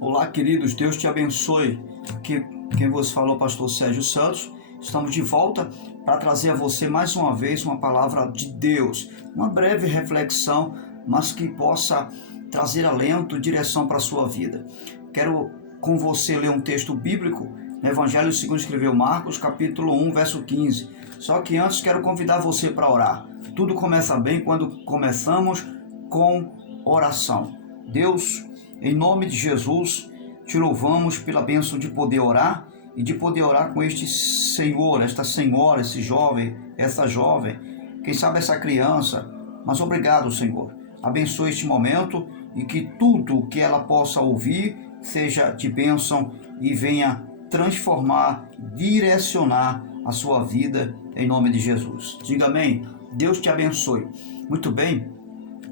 Olá, queridos, Deus te abençoe. Aqui quem vos falou, pastor Sérgio Santos. Estamos de volta para trazer a você mais uma vez uma palavra de Deus, uma breve reflexão, mas que possa trazer alento, direção para a sua vida. Quero com você ler um texto bíblico no Evangelho segundo escreveu Marcos, capítulo 1, verso 15. Só que antes quero convidar você para orar. Tudo começa bem quando começamos com oração. Deus, em nome de Jesus, te louvamos pela bênção de poder orar e de poder orar com este senhor, esta senhora, esse jovem, essa jovem, quem sabe essa criança. Mas obrigado, Senhor. Abençoe este momento e que tudo que ela possa ouvir seja de bênção e venha transformar, direcionar a sua vida em nome de Jesus. Diga amém. Deus te abençoe. Muito bem.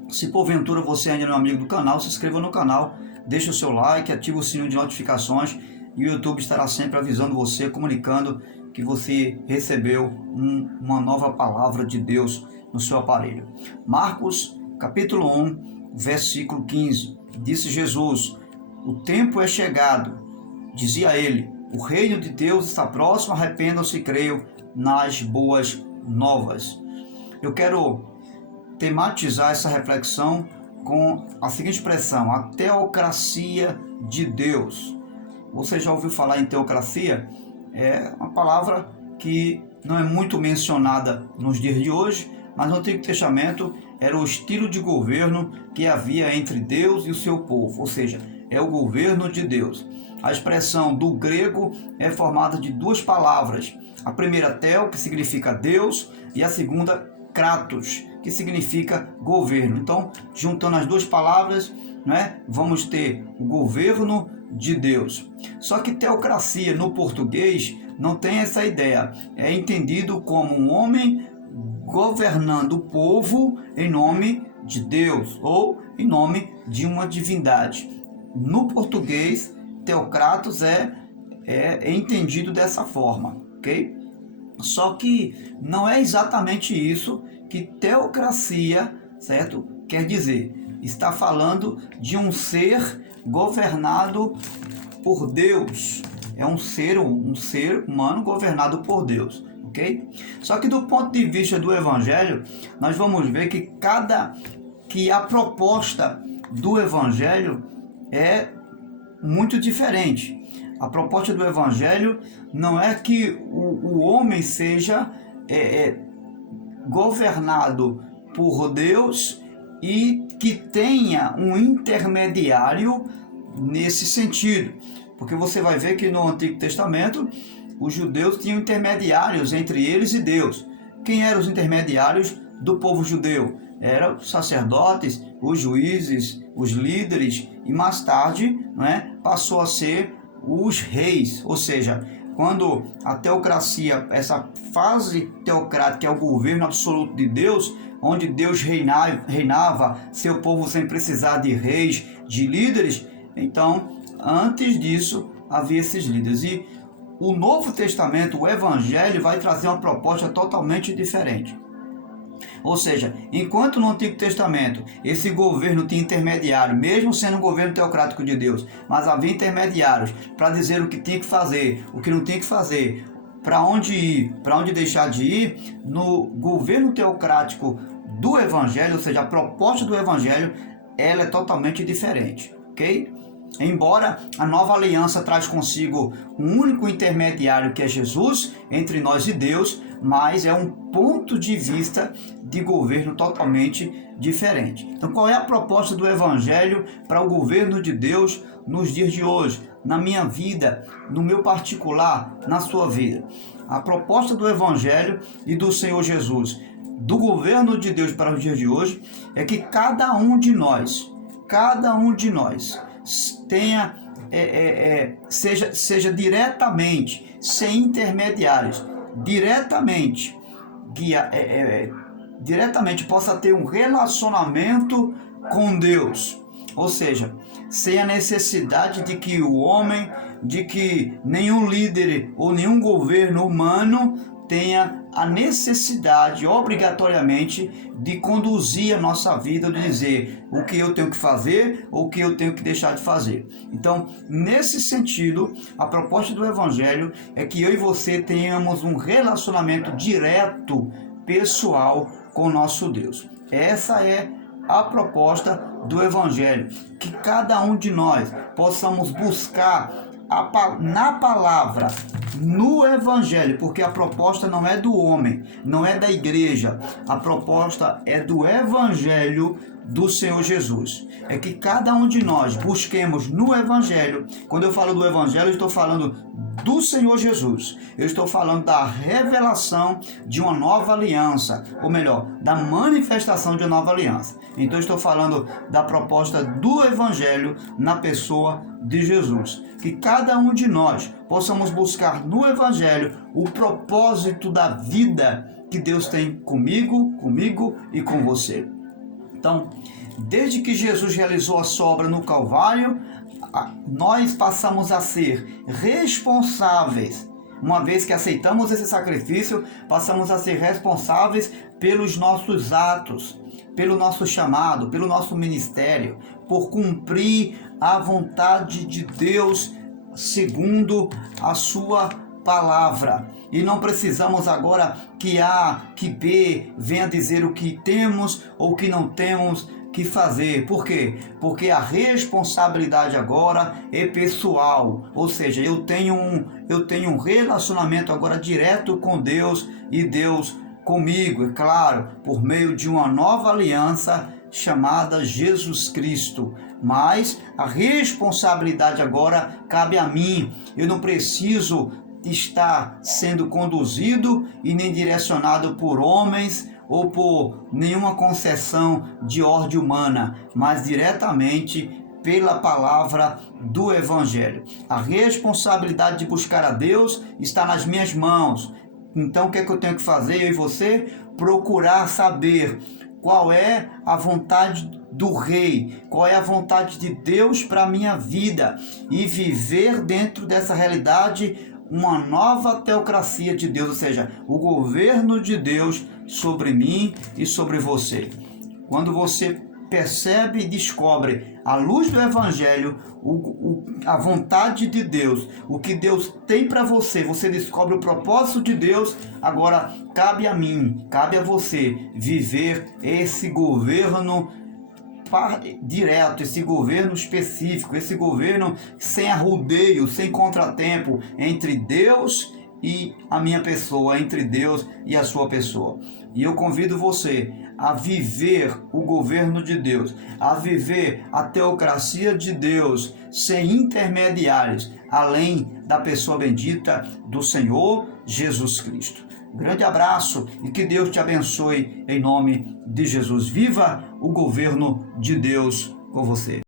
Se porventura você ainda não é amigo do canal, se inscreva no canal, deixe o seu like, ative o sininho de notificações e o YouTube estará sempre avisando você, comunicando que você recebeu uma nova palavra de Deus no seu aparelho. Marcos, capítulo 1, versículo 15. Disse Jesus: o tempo é chegado, dizia ele, o reino de Deus está próximo, arrependam-se e creiam nas boas novas. Eu quero tematizar essa reflexão com a seguinte expressão: a teocracia de Deus. Você já ouviu falar em teocracia? É uma palavra que não é muito mencionada nos dias de hoje, mas no Antigo Testamento era o estilo de governo que havia entre Deus e o seu povo, ou seja, é o governo de Deus. A expressão do grego é formada de duas palavras. A primeira, theo, que significa Deus, e a segunda, kratos, que significa governo. Então, juntando as duas palavras, vamos ter o governo de Deus. Só que teocracia no português não tem essa ideia. É entendido como um homem governando o povo em nome de Deus ou em nome de uma divindade. No português, teocratos é entendido dessa forma, ok? Só que não é exatamente isso que teocracia, certo, quer dizer. Está falando de um ser governado por Deus. É um ser humano governado por Deus, ok? Só que do ponto de vista do Evangelho, nós vamos ver que a proposta do Evangelho é muito diferente. A proposta do Evangelho não é que o homem seja governado por Deus e que tenha um intermediário nesse sentido. Porque você vai ver que no Antigo Testamento os judeus tinham intermediários entre eles e Deus. Quem eram os intermediários do povo judeu? Eram os sacerdotes, os juízes, os líderes e mais tarde passou a ser os reis, ou seja, quando a teocracia, essa fase teocrática é o governo absoluto de Deus, onde Deus reinava seu povo sem precisar de reis, de líderes, então antes disso havia esses líderes. E o Novo Testamento, o Evangelho, vai trazer uma proposta totalmente diferente. Ou seja, enquanto no Antigo Testamento esse governo tinha intermediário, mesmo sendo um governo teocrático de Deus, mas havia intermediários para dizer o que tinha que fazer, o que não tinha que fazer, para onde ir, para onde deixar de ir, no governo teocrático do Evangelho, ou seja, a proposta do Evangelho, ela é totalmente diferente, ok? Embora a nova aliança traz consigo um único intermediário que é Jesus, entre nós e Deus, mas é um ponto de vista de governo totalmente diferente. Então, qual é a proposta do Evangelho para o governo de Deus nos dias de hoje, na minha vida, no meu particular, na sua vida? A proposta do Evangelho e do Senhor Jesus, do governo de Deus para os dias de hoje, é que cada um de nós tenha, seja diretamente, sem intermediários, diretamente possa ter um relacionamento com Deus, ou seja, sem a necessidade de que o homem, de que nenhum líder ou nenhum governo humano tenha a necessidade, obrigatoriamente, de conduzir a nossa vida, de dizer o que eu tenho que fazer ou o que eu tenho que deixar de fazer. Então, nesse sentido, a proposta do Evangelho é que eu e você tenhamos um relacionamento direto, pessoal, com o nosso Deus. Essa é a proposta do Evangelho, que cada um de nós possamos buscar na palavra, no Evangelho, porque a proposta não é do homem, não é da igreja, a proposta é do Evangelho do Senhor Jesus. É que cada um de nós busquemos no Evangelho. Quando eu falo do Evangelho, eu estou falando do Senhor Jesus. Eu estou falando da revelação de uma nova aliança, ou melhor, da manifestação de uma nova aliança. Então eu estou falando da proposta do Evangelho na pessoa de Jesus. Que cada um de nós possamos buscar no Evangelho o propósito da vida que Deus tem comigo e com você. Então, desde que Jesus realizou a sua obra no Calvário, nós passamos a ser responsáveis. Uma vez que aceitamos esse sacrifício, passamos a ser responsáveis pelos nossos atos, pelo nosso chamado, pelo nosso ministério, por cumprir a vontade de Deus segundo a sua palavra. E não precisamos agora que A, que B venha dizer o que temos ou que não temos que fazer. Por quê? Porque a responsabilidade agora é pessoal, ou seja, eu tenho um relacionamento agora direto com Deus e Deus comigo, é claro, por meio de uma nova aliança chamada Jesus Cristo. Mas a responsabilidade agora cabe a mim. Eu não preciso estar sendo conduzido e nem direcionado por homens ou por nenhuma concessão de ordem humana, mas diretamente pela palavra do Evangelho. A responsabilidade de buscar a Deus está nas minhas mãos. Então o que é que eu tenho que fazer, eu e você? Procurar saber qual é a vontade do Rei, qual é a vontade de Deus para a minha vida e viver dentro dessa realidade uma nova teocracia de Deus, ou seja, o governo de Deus sobre mim e sobre você. Quando você percebe e descobre, à luz do Evangelho, a vontade de Deus, o que Deus tem para você, você descobre o propósito de Deus, agora cabe a mim, cabe a você viver esse governo direto, esse governo específico, esse governo sem arrudeio, sem contratempo, entre Deus e a minha pessoa, entre Deus e a sua pessoa. E eu convido você a viver o governo de Deus, a viver a teocracia de Deus sem intermediários, além da pessoa bendita do Senhor Jesus Cristo. Grande abraço e que Deus te abençoe em nome de Jesus. Viva o governo de Deus com você.